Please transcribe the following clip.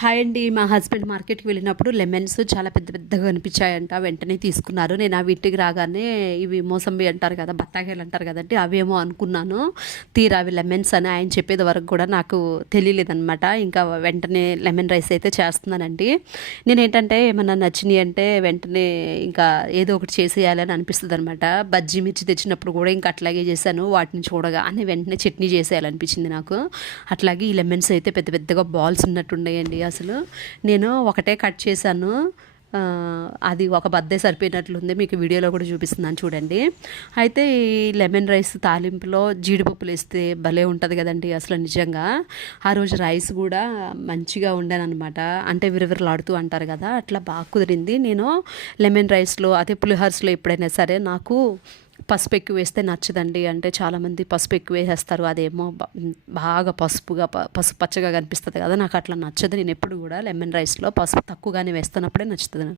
Hi అండి. మా husband మార్కెట్కి వెళ్ళినప్పుడు లెమన్స్ చాలా పెద్ద పెద్దగా కనిపించాయంట. వెంటనే తీసుకున్నారు. నేను ఆ ఇంటికి రాగానే ఇవి మోసంబి అంటారు కదా, బత్తాకాయలు అంటారు కదండి, అవేమో అనుకున్నాను. తీరా అవి లెమన్స్ అని ఆయన చెప్పేది వరకు కూడా నాకు తెలియలేదనమాట. ఇంకా వెంటనే లెమన్ రైస్ అయితే చేస్తున్నానండి. నేనేంటంటే ఏమన్నా నచ్చినాయి అంటే వెంటనే ఇంకా ఏదో ఒకటి చేసేయాలని అనిపిస్తుంది అనమాట. బజ్జీ మిర్చి తెచ్చినప్పుడు కూడా ఇంకా అట్లాగే చేశాను. వాటిని చూడగానే వెంటనే చట్నీ చేసేయాలనిపించింది నాకు. అట్లాగే ఈ లెమన్స్ అయితే పెద్ద పెద్దగా బాల్స్ ఉన్నట్టున్నాయండి. అసలు నేను ఒకటే కట్ చేశాను. అది ఒక బద్దే సరిపోయినట్లుంది. మీకు వీడియోలో కూడా చూపిస్తున్నాను చూడండి. అయితే ఈ లెమన్ రైస్ తాలింపులో జీడిపప్పులు వేస్తే భలే ఉంటుంది కదండి అసలు నిజంగా. ఆ రోజు రైస్ కూడా మంచిగా ఉండేనమాట. అంటే విరవిరలాడుతూ అంటారు కదా, అట్లా బాగా కుదిరింది. నేను లెమన్ రైస్లో అదే పులిహోరస్లో ఎప్పుడైనా సరే నాకు పసుపు ఎక్కువ వేస్తే నచ్చదండి. అంటే చాలామంది పసుపు ఎక్కువ వేసేస్తారు, అదేమో బాగా పసుపుగా పసుపు పచ్చగా కనిపిస్తుంది కదా, నాకు అట్లా నచ్చదు. నేను ఎప్పుడు కూడా లెమన్ రైస్లో పసుపు తక్కువగానే వేస్తున్నప్పుడే నచ్చుతుంది.